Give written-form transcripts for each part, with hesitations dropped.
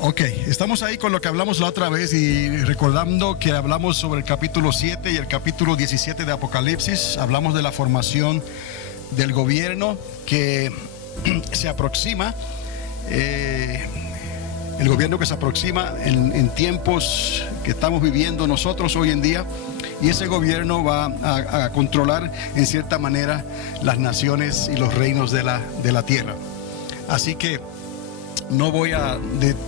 Ok, estamos ahí con lo que hablamos la otra vez y recordando que hablamos sobre el capítulo 7 y el capítulo 17 de Apocalipsis. Hablamos de la formación del gobierno que se aproxima, el gobierno que se aproxima en tiempos que estamos viviendo nosotros hoy en día, y ese gobierno va a controlar en cierta manera las naciones y los reinos de la tierra. Así que no voy a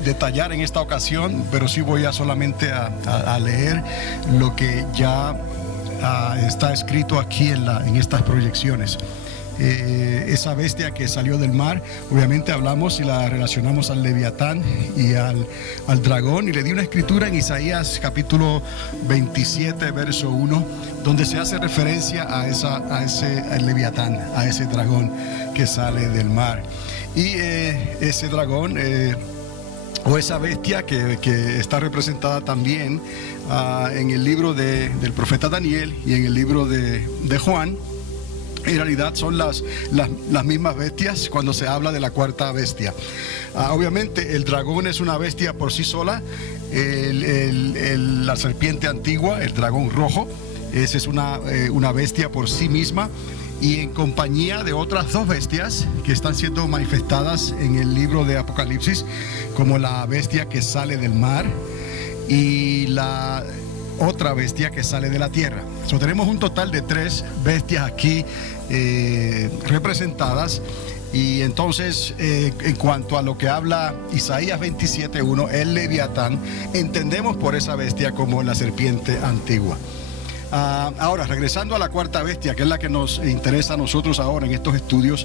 detallar en esta ocasión, pero sí voy a solamente a leer lo que ya está escrito aquí en estas proyecciones. Esa bestia que salió del mar, obviamente hablamos y la relacionamos al Leviatán y al dragón, y le di una escritura en Isaías capítulo 27 verso 1, donde se hace referencia a ese Leviatán, a ese dragón que sale del mar. Y ese dragón o esa bestia que está representada también en el libro del profeta Daniel y en el libro de Juan, en realidad son las mismas bestias cuando se habla de la cuarta bestia. Obviamente el dragón es una bestia por sí sola, la serpiente antigua, el dragón rojo, esa es una bestia por sí misma, y en compañía de otras dos bestias que están siendo manifestadas en el libro de Apocalipsis, como la bestia que sale del mar y la otra bestia que sale de la tierra. Tenemos un total de 3 bestias aquí representadas. Y entonces, en cuanto a lo que habla Isaías 27:1, el Leviatán, entendemos por esa bestia como la serpiente antigua. Ahora, regresando a la cuarta bestia, que es la que nos interesa a nosotros ahora en estos estudios,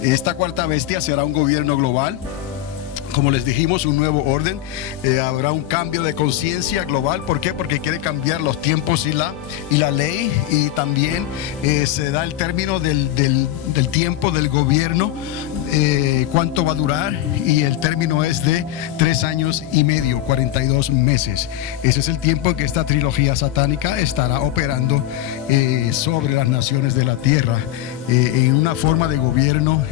esta cuarta bestia será un gobierno global. Como les dijimos, un nuevo orden, habrá un cambio de conciencia global. ¿Por qué? Porque quiere cambiar los tiempos y la ley, y también se da el término del tiempo del gobierno, cuánto va a durar, y el término es de 3 años y medio, 42 meses. Ese es el tiempo en que esta trilogía satánica estará operando sobre las naciones de la tierra, en una forma de gobierno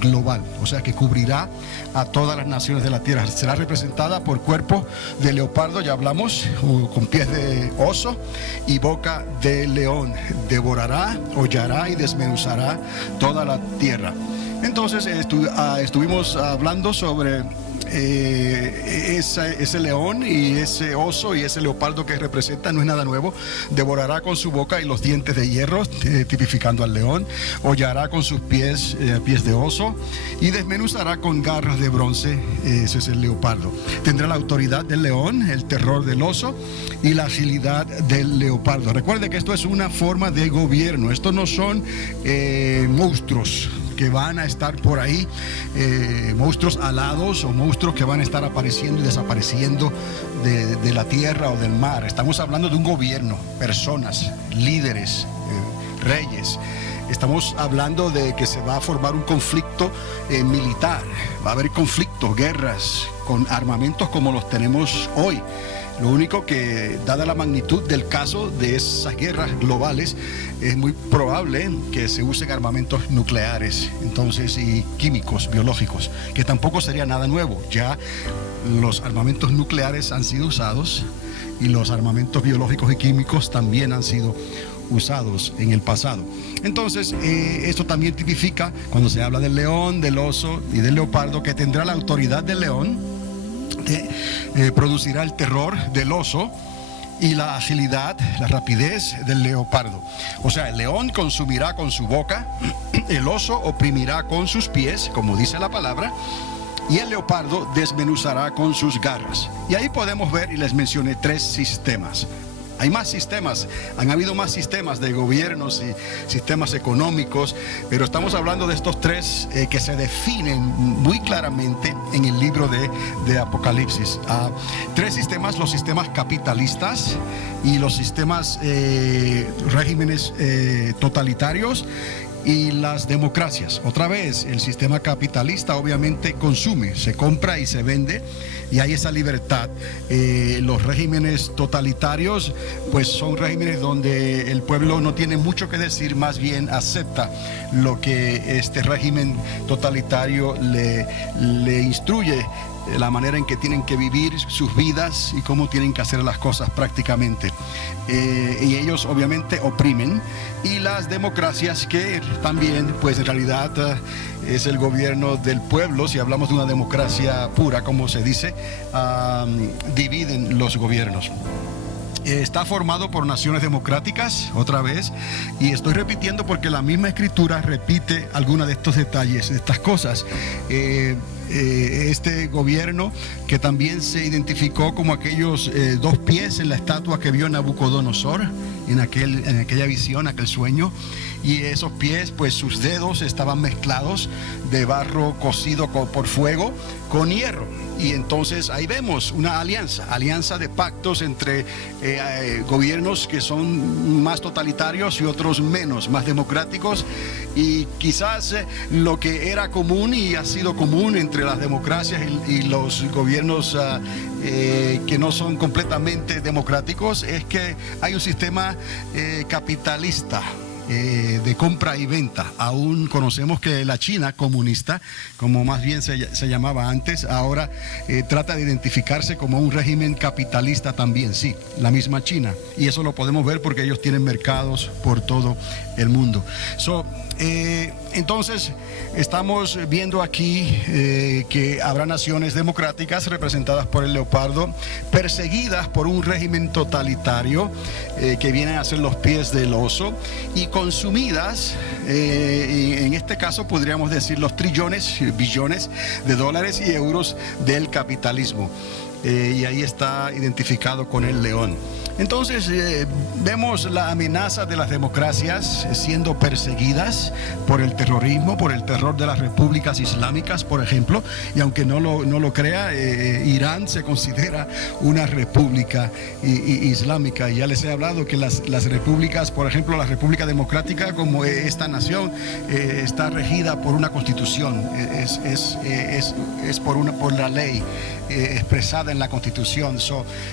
global, o sea que cubrirá a todas las naciones de la tierra. Será representada por cuerpo de leopardo, ya hablamos, con pies de oso y boca de león. Devorará, hollará y desmenuzará toda la tierra. Entonces estuvimos hablando sobre ese león y ese oso y ese leopardo que representa. No es nada nuevo. Devorará con su boca y los dientes de hierro, tipificando al león. Hollará con sus pies de oso, y desmenuzará con garras de bronce. Ese es el leopardo. Tendrá la autoridad del león, el terror del oso y la agilidad del leopardo. Recuerde que esto es una forma de gobierno. Estos no son monstruos que van a estar por ahí, monstruos alados o monstruos que van a estar apareciendo y desapareciendo de la tierra o del mar. Estamos hablando de un gobierno, personas, líderes, reyes. Estamos hablando de que se va a formar un conflicto militar. Va a haber conflictos, guerras con armamentos como los tenemos hoy. Lo único que, dada la magnitud del caso de esas guerras globales, es muy probable que se usen armamentos nucleares, entonces, y químicos, biológicos, que tampoco sería nada nuevo. Ya los armamentos nucleares han sido usados, y los armamentos biológicos y químicos también han sido usados en el pasado. Entonces, esto también tipifica, cuando se habla del león, del oso y del leopardo, que tendrá la autoridad del león, producirá el terror del oso y la agilidad, la rapidez del leopardo. O sea, el león consumirá con su boca, el oso oprimirá con sus pies, como dice la palabra, y el leopardo desmenuzará con sus garras. Y ahí podemos ver, y les mencioné 3 sistemas. Hay más sistemas, han habido más sistemas de gobiernos y sistemas económicos, pero estamos hablando de estos 3 que se definen muy claramente en el libro de Apocalipsis. 3 sistemas: los sistemas capitalistas y los sistemas regímenes totalitarios y las democracias. Otra vez, el sistema capitalista obviamente consume, se compra y se vende, y hay esa libertad. Los regímenes totalitarios pues son regímenes donde el pueblo no tiene mucho que decir, más bien acepta lo que este régimen totalitario le instruye la manera en que tienen que vivir sus vidas y cómo tienen que hacer las cosas prácticamente. Y ellos obviamente oprimen. Y las democracias, que también pues en realidad es el gobierno del pueblo, si hablamos de una democracia pura, como se dice, dividen los gobiernos. Está formado por naciones democráticas, otra vez, y estoy repitiendo porque la misma escritura repite algunos de estos detalles, de estas cosas. Este gobierno, que también se identificó como aquellos dos pies en la estatua que vio Nabucodonosor en aquella visión, aquel sueño, y esos pies, pues sus dedos estaban mezclados de barro cocido por fuego con hierro. Y entonces ahí vemos una alianza de pactos entre gobiernos que son más totalitarios y otros menos, más democráticos. Y quizás lo que era común y ha sido común entre las democracias y los gobiernos que no son completamente democráticos es que hay un sistema capitalista de compra y venta. Aún conocemos que la China comunista, como más bien se llamaba antes, ahora trata de identificarse como un régimen capitalista también, sí, la misma China. Y eso lo podemos ver porque ellos tienen mercados por todo el mundo. Entonces, estamos viendo aquí que habrá naciones democráticas representadas por el leopardo, perseguidas por un régimen totalitario que vienen a ser los pies del oso, y consumidas, en este caso podríamos decir los trillones, billones de dólares y euros del capitalismo. Y ahí está identificado con el león. Entonces vemos la amenaza de las democracias siendo perseguidas por el terrorismo, por el terror de las repúblicas islámicas, por ejemplo. Y aunque no lo crea, Irán se considera una república islámica. Y ya les he hablado que las repúblicas, por ejemplo, la República Democrática, como esta nación, está regida por una constitución, es por la ley expresada en la Constitución.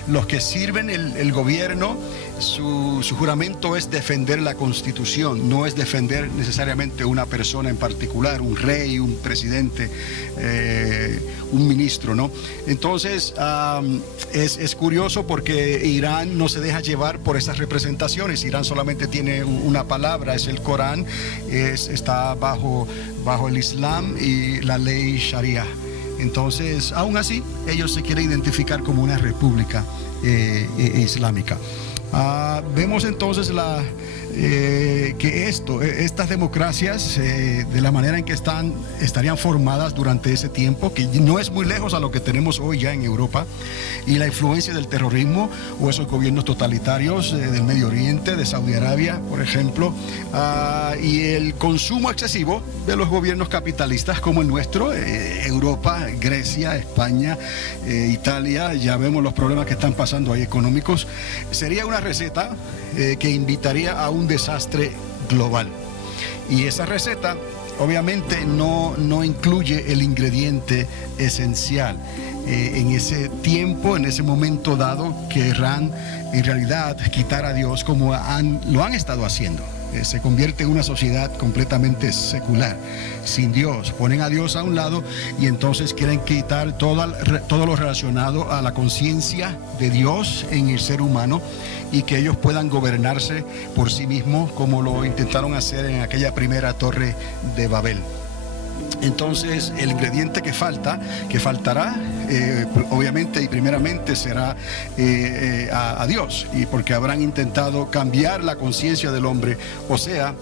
Los que sirven el gobierno, su juramento es defender la Constitución, no es defender necesariamente una persona en particular, un rey, un presidente, un ministro, ¿no? Entonces es curioso porque Irán no se deja llevar por esas representaciones. Irán solamente tiene una palabra, es el Corán, está bajo el Islam y la ley Sharia. Entonces, aún así, ellos se quieren identificar como una república islámica. Vemos entonces que estas democracias, de la manera en que estarían formadas durante ese tiempo, que no es muy lejos a lo que tenemos hoy ya en Europa, y la influencia del terrorismo o esos gobiernos totalitarios del Medio Oriente, de Saudi Arabia, por ejemplo, y el consumo excesivo de los gobiernos capitalistas como el nuestro, Europa, Grecia, España, Italia. Ya vemos los problemas que están pasando ahí económicos. Sería una receta que invitaría a un desastre global. Y esa receta obviamente no incluye el ingrediente esencial. En ese tiempo, en ese momento dado, querrán en realidad quitar a Dios como lo han estado haciendo. Se convierte en una sociedad completamente secular, sin Dios. Ponen a Dios a un lado y entonces quieren quitar todo lo relacionado a la conciencia de Dios en el ser humano, y que ellos puedan gobernarse por sí mismos, como lo intentaron hacer en aquella primera torre de Babel. Entonces el ingrediente que faltará, obviamente y primeramente será a Dios, y porque habrán intentado cambiar la conciencia del hombre, o sea,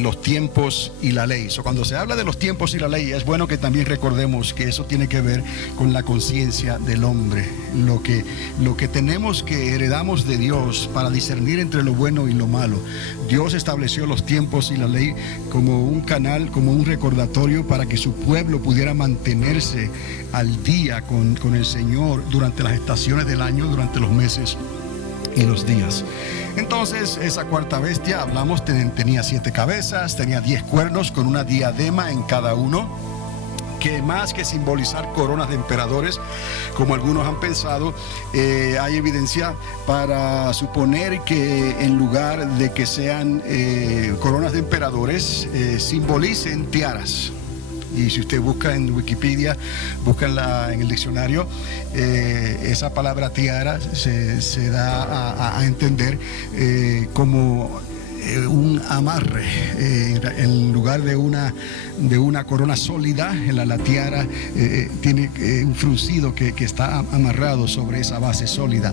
los tiempos y la ley. Cuando se habla de los tiempos y la ley, es bueno que también recordemos que eso tiene que ver con la conciencia del hombre, lo que tenemos, que heredamos de Dios para discernir entre lo bueno y lo malo. Dios estableció los tiempos y la ley como un canal, como un recordatorio para que su pueblo pudiera mantenerse al día con el Señor durante las estaciones del año, durante los meses y los días. Entonces, esa cuarta bestia, hablamos, tenía 7 cabezas, tenía 10 cuernos con una diadema en cada uno, que más que simbolizar coronas de emperadores, como algunos han pensado, hay evidencia para suponer que en lugar de que sean coronas de emperadores, simbolicen tiaras. y si usted busca en Wikipedia, busca en el diccionario, esa palabra tiara se da a entender como un amarre, en lugar de una corona sólida. La tiara tiene un fruncido que está amarrado sobre esa base sólida.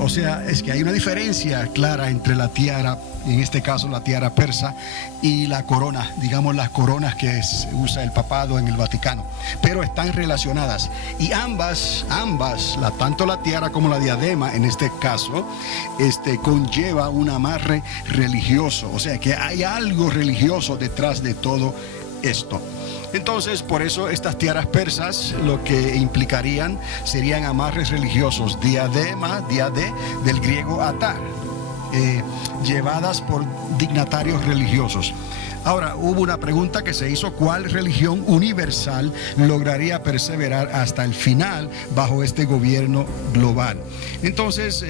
O sea, es que hay una diferencia clara entre la tiara, en este caso la tiara persa, y la corona, digamos las coronas que usa el papado en el Vaticano, pero están relacionadas, y ambas, tanto la tiara como la diadema en este caso, conlleva un amarre religioso. O sea que hay algo religioso detrás de todo esto. Entonces, por eso estas tiaras persas lo que implicarían serían amarres religiosos. Diadema, del griego atar, llevadas por dignatarios religiosos. Ahora, hubo una pregunta que se hizo: ¿cuál religión universal lograría perseverar hasta el final bajo este gobierno global? Entonces,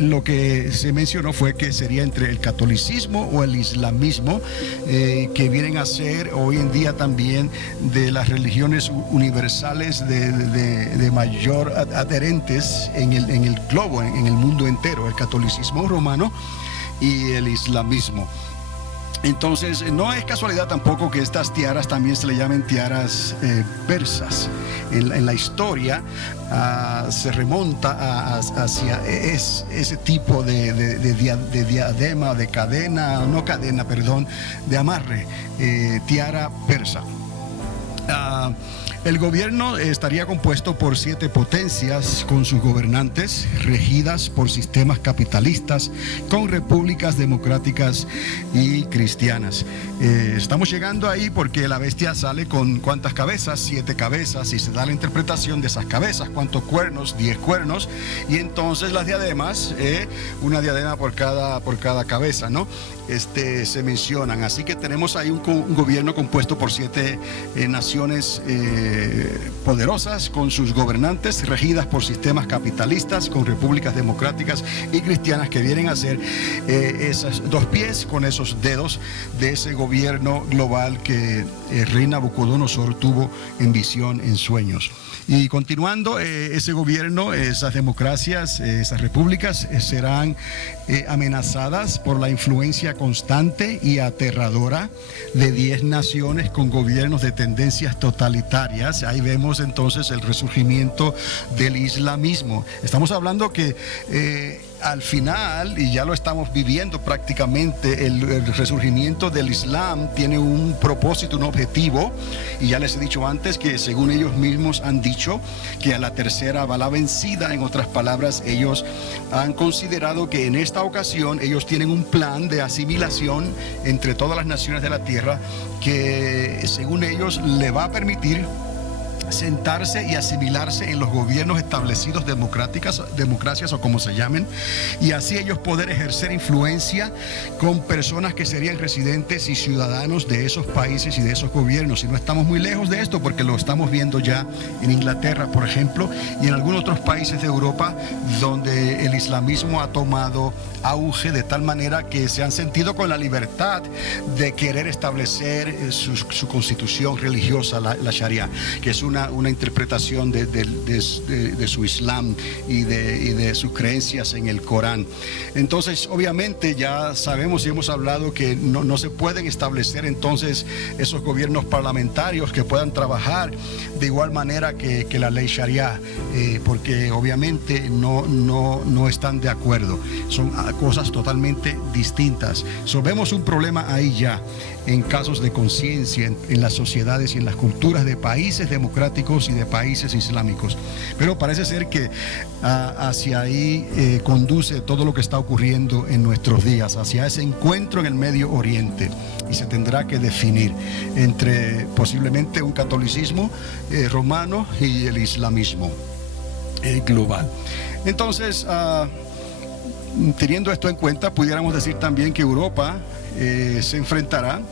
lo que se mencionó fue que sería entre el catolicismo o el islamismo, que vienen a ser hoy en día también de las religiones universales de mayor adherentes en el globo, en el mundo entero: el catolicismo romano y el islamismo. Entonces, no es casualidad tampoco que estas tiaras también se le llamen tiaras persas. En la historia se remonta hacia ese tipo de diadema, de cadena, no cadena, perdón, de amarre, tiara persa. El gobierno estaría compuesto por 7 potencias con sus gobernantes, regidas por sistemas capitalistas, con repúblicas democráticas y cristianas. Estamos llegando ahí porque la bestia sale con ¿cuántas cabezas? 7 cabezas, y se da la interpretación de esas cabezas. ¿Cuántos cuernos? 10 cuernos. Y entonces las diademas, una diadema por cada cabeza, ¿no? Se mencionan. Así que tenemos ahí un gobierno compuesto por 7 naciones poderosas, con sus gobernantes, regidas por sistemas capitalistas, con repúblicas democráticas y cristianas, que vienen a ser esos 2 pies con esos dedos de ese gobierno global que el rey Nabucodonosor tuvo en visión, en sueños. Y continuando, ese gobierno, esas democracias, esas repúblicas serán amenazadas por la influencia constante y aterradora de 10 naciones con gobiernos de tendencias totalitarias. Ahí vemos entonces el resurgimiento del islamismo. Estamos hablando que al final, y ya lo estamos viviendo prácticamente, el resurgimiento del Islam tiene un propósito, un objetivo, y ya les he dicho antes que según ellos mismos han dicho que a la tercera va la vencida. En otras palabras, ellos han considerado que en esta ocasión ellos tienen un plan de asimilación entre todas las naciones de la tierra que según ellos le va a permitir sentarse y asimilarse en los gobiernos establecidos, democracias o como se llamen, y así ellos poder ejercer influencia con personas que serían residentes y ciudadanos de esos países y de esos gobiernos. Y no estamos muy lejos de esto, porque lo estamos viendo ya en Inglaterra, por ejemplo, y en algunos otros países de Europa, donde el islamismo ha tomado auge de tal manera que se han sentido con la libertad de querer establecer su constitución religiosa, la Sharia, que es una interpretación de su Islam y de sus creencias en el Corán. Entonces, obviamente ya sabemos y hemos hablado que no se pueden establecer entonces esos gobiernos parlamentarios que puedan trabajar de igual manera que la ley Sharia, porque obviamente no están de acuerdo. Son cosas totalmente distintas. Vemos un problema ahí ya en casos de conciencia en las sociedades y en las culturas de países democráticos y de países islámicos. Pero parece ser que hacia ahí conduce todo lo que está ocurriendo en nuestros días, hacia ese encuentro en el Medio Oriente, y se tendrá que definir entre posiblemente un catolicismo romano y el islamismo global. Entonces, teniendo esto en cuenta, pudiéramos decir también que Europa se enfrentará,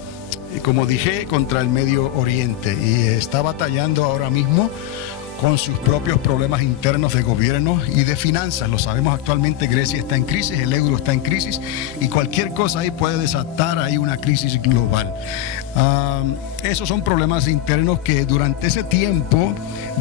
como dije, contra el Medio Oriente, y está batallando ahora mismo con sus propios problemas internos de gobierno y de finanzas. Lo sabemos actualmente, Grecia está en crisis, el euro está en crisis y cualquier cosa ahí puede desatar ahí una crisis global. Esos son problemas internos que durante ese tiempo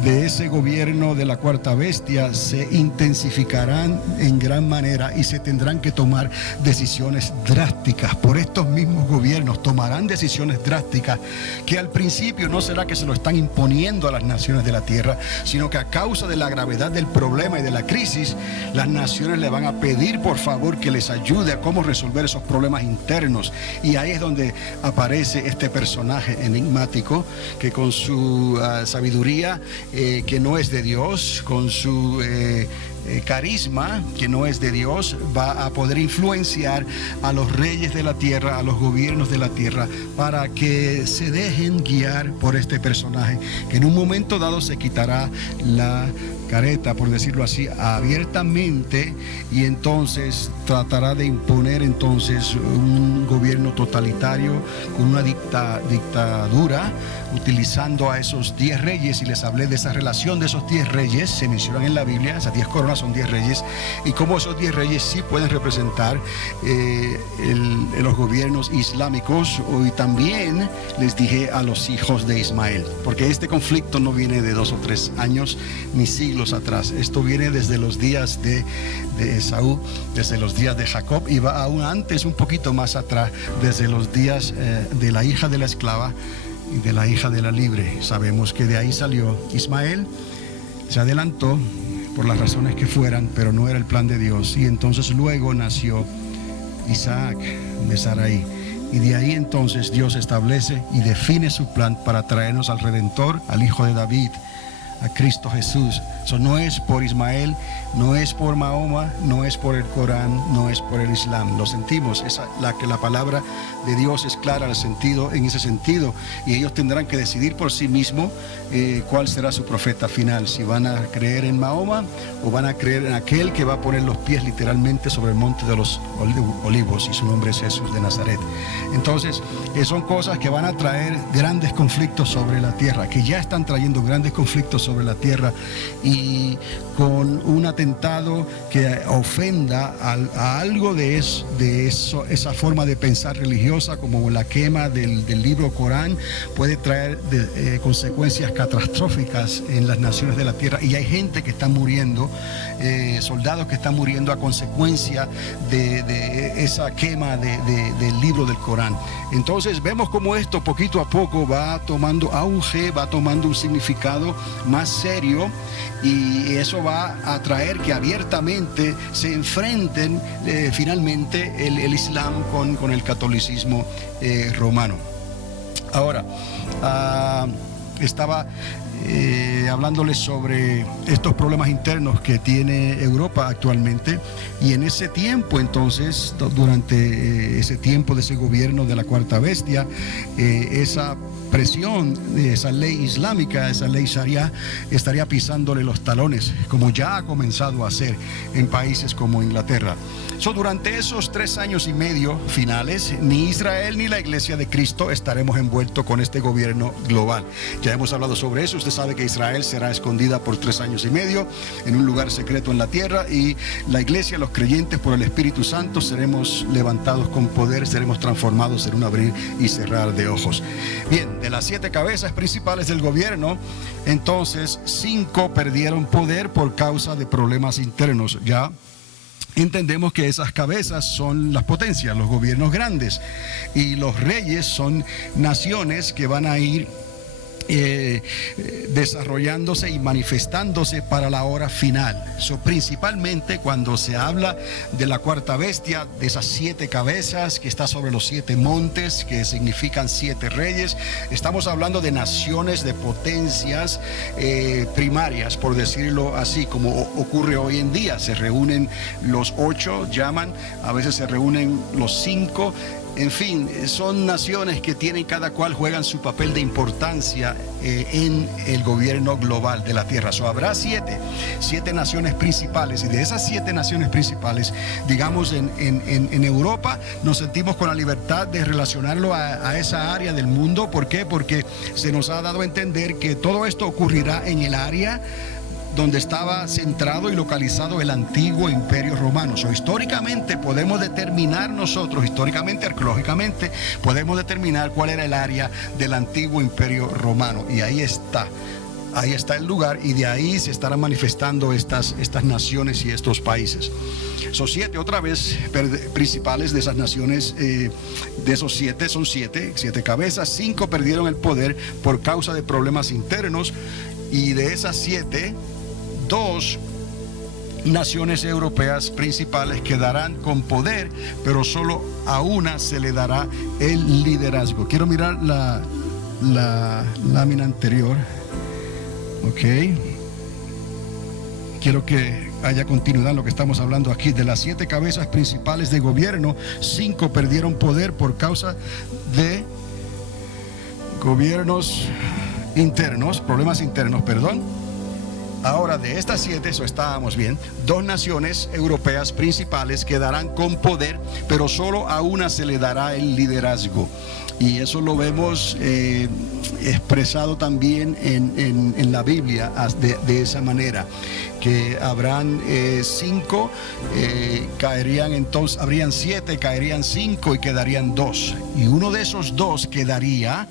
de ese gobierno de la cuarta bestia se intensificarán en gran manera y se tendrán que tomar decisiones drásticas. Por estos mismos gobiernos tomarán decisiones drásticas que al principio no será que se lo están imponiendo a las naciones de la tierra, sino que a causa de la gravedad del problema y de la crisis, las naciones le van a pedir por favor que les ayude a cómo resolver esos problemas internos. Y ahí es donde aparece este personaje enigmático que con su sabiduría que no es de Dios, con su carisma que no es de Dios, va a poder influenciar a los reyes de la tierra, a los gobiernos de la tierra, para que se dejen guiar por este personaje que en un momento dado se quitará la careta, por decirlo así, abiertamente, y entonces tratará de imponer entonces un gobierno totalitario con una dictadura, utilizando a esos 10 reyes. Y les hablé de esa relación de esos 10 reyes, se mencionan en la Biblia, esas 10 coronas son 10 reyes, y cómo esos 10 reyes sí pueden representar los gobiernos islámicos. Y también les dije a los hijos de Ismael, porque este conflicto no viene de 2 o 3 años ni siglos atrás, esto viene desde los días de Esaú, desde los días de Jacob, y va aún antes, un poquito más atrás, desde los días de la hija de la esclava y de la hija de la libre. Sabemos que de ahí salió Ismael, se adelantó por las razones que fueran, pero no era el plan de Dios, y entonces luego nació Isaac de Sarai, y de ahí entonces Dios establece y define su plan para traernos al Redentor, al Hijo de David, a Cristo Jesús. Eso no es por Ismael, no es por Mahoma, no es por el Corán, no es por el Islam. Lo sentimos, que la palabra de Dios es clara en ese sentido, y ellos tendrán que decidir por sí mismos cuál será su profeta final, si van a creer en Mahoma o van a creer en aquel que va a poner los pies literalmente sobre el monte de los olivos, y su nombre es Jesús de Nazaret. Entonces son cosas que van a traer grandes conflictos sobre la tierra, que ya están trayendo grandes conflictos sobre la tierra, y con un atentado que ofenda a algo de eso, esa forma de pensar religiosa, como la quema del libro Corán, puede traer consecuencias catastróficas en las naciones de la tierra. Y hay gente que está muriendo, soldados que están muriendo a consecuencia de esa quema del libro del Corán. Entonces vemos cómo esto poquito a poco va tomando auge, va tomando un significado más serio, y eso va a traer que abiertamente se enfrenten finalmente el Islam con el catolicismo romano. Ahora, estaba hablándoles sobre estos problemas internos que tiene Europa actualmente, y en ese tiempo entonces, durante ese tiempo de ese gobierno de la cuarta bestia, esa presión de esa ley islámica, esa ley sharia, estaría pisándole los talones, como ya ha comenzado a hacer en países como Inglaterra. Durante esos 3 años y medio finales, ni Israel ni la Iglesia de Cristo estaremos envueltos con este gobierno global. Ya hemos hablado sobre eso. Usted sabe que Israel será escondida por 3 años y medio en un lugar secreto en la tierra, y la Iglesia, los creyentes, por el Espíritu Santo, seremos levantados con poder, seremos transformados en un abrir y cerrar de ojos. Bien, de las 7 cabezas principales del gobierno, entonces 5 perdieron poder por causa de problemas internos. Ya entendemos que esas cabezas son las potencias, los gobiernos grandes, y los reyes son naciones que van a ir desarrollándose y manifestándose para la hora final. Principalmente cuando se habla de la cuarta bestia, de esas 7 cabezas que está sobre los 7 montes, que significan 7 reyes, estamos hablando de naciones, de potencias primarias, por decirlo así, como ocurre hoy en día. Se reúnen los 8, llaman, a veces se reúnen los 5, En fin, son naciones que tienen, cada cual juegan su papel de importancia en el gobierno global de la tierra. Habrá siete naciones principales, y de esas 7 naciones principales, digamos, en Europa nos sentimos con la libertad de relacionarlo a esa área del mundo. ¿Por qué? Porque se nos ha dado a entender que todo esto ocurrirá en el área donde estaba centrado y localizado el antiguo imperio romano. Históricamente podemos determinar nosotros, arqueológicamente, podemos determinar cuál era el área del antiguo imperio romano. Y ahí está el lugar, y de ahí se estarán manifestando estas naciones y estos países. Son 7 otra vez principales de esas naciones. De esos 7 son 7 cabezas. 5 perdieron el poder por causa de problemas internos, y de esas 7, 2 naciones europeas principales quedarán con poder, pero solo a una se le dará el liderazgo. Quiero mirar la lámina anterior. Ok. Quiero que haya continuidad en lo que estamos hablando aquí. De las 7 cabezas principales de gobierno, 5 perdieron poder por causa de problemas internos, perdón. Ahora, de estas 7, eso estábamos bien, 2 naciones europeas principales quedarán con poder, pero solo a una se le dará el liderazgo. Y eso lo vemos expresado también en la Biblia de esa manera, que habrán 5, caerían entonces, habrían 7, caerían 5 y quedarían 2. Y uno de esos 2 quedaría